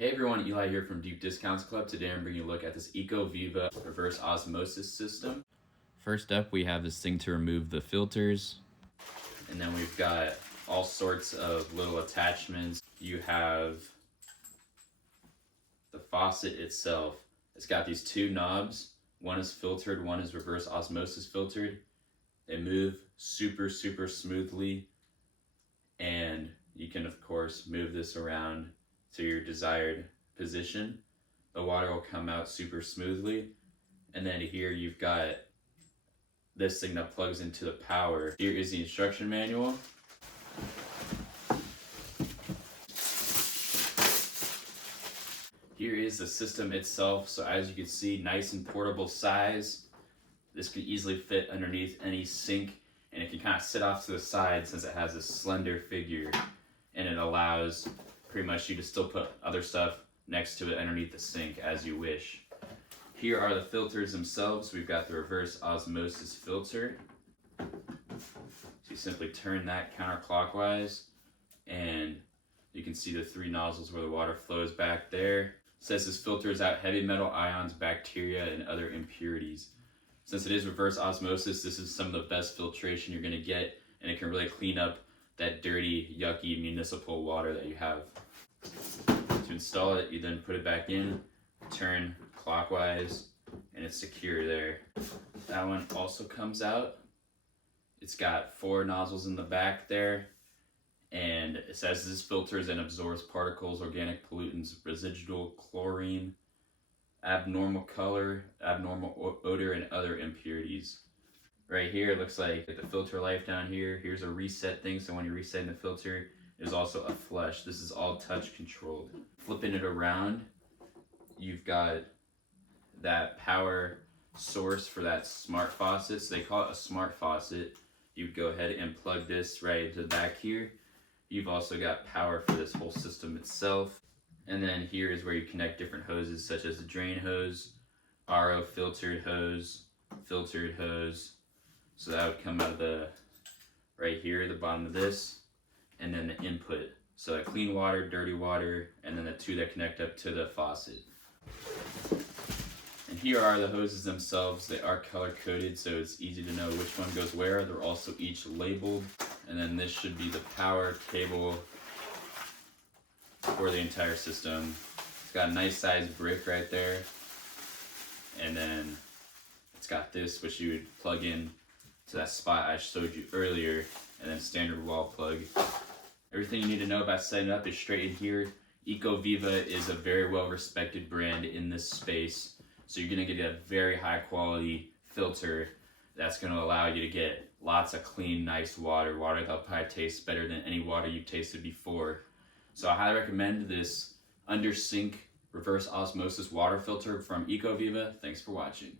Hey everyone, Eli here from Deep Discounts Club. Today I'm bringing you a look at this Ecoviva reverse osmosis system. First up, we have this thing to remove the filters. And then we've got all sorts of little attachments. You have the faucet itself. It's got these two knobs. One is filtered, one is reverse osmosis filtered. They move super smoothly. And you can, of course, move this around to your desired position. The water will come out super smoothly. And then here you've got this thing that plugs into the power. Here is the instruction manual. Here is the system itself. So as you can see, nice and portable size. This could easily fit underneath any sink, and it can kind of sit off to the side since it has a slender figure, and it allows pretty much you to still put other stuff next to it underneath the sink as you wish. Here are the filters themselves. We've got the reverse osmosis filter. So you simply turn that counterclockwise and you can see the three nozzles where the water flows back there. It says this filters out heavy metal ions, bacteria, and other impurities. Since it is reverse osmosis, this is some of the best filtration you're going to get, and it can really clean up that dirty, yucky municipal water that you have. To install it, you then put it back in, turn clockwise, and it's secure there. That one also comes out. It's got 4 nozzles in the back there, and it says this filters and absorbs particles, organic pollutants, residual chlorine, abnormal color, abnormal odor, and other impurities. Right here, it looks like the filter life down here. Here's a reset thing, so when you're resetting the filter, there's also a flush. This is all touch controlled. Flipping it around, you've got that power source for that smart faucet. So they call it a smart faucet. You go ahead and plug this right into the back here. You've also got power for this whole system itself. And then here is where you connect different hoses, such as the drain hose, RO filtered hose. So that would come out of the, right here, the bottom of this, and then the input. So that clean water, dirty water, and then the two that connect up to the faucet. And here are the hoses themselves. They are color coded, so it's easy to know which one goes where. They're also each labeled. And then this should be the power cable for the entire system. It's got a nice sized brick right there. And then it's got this, which you would plug in to that spot I showed you earlier, and then standard wall plug. Everything you need to know about setting up is straight in here. Ecoviva is a very well respected brand in this space. So you're gonna get a very high quality filter that's gonna allow you to get lots of clean, nice water that'll probably taste better than any water you've tasted before. So I highly recommend this under sink reverse osmosis water filter from Ecoviva. Thanks for watching.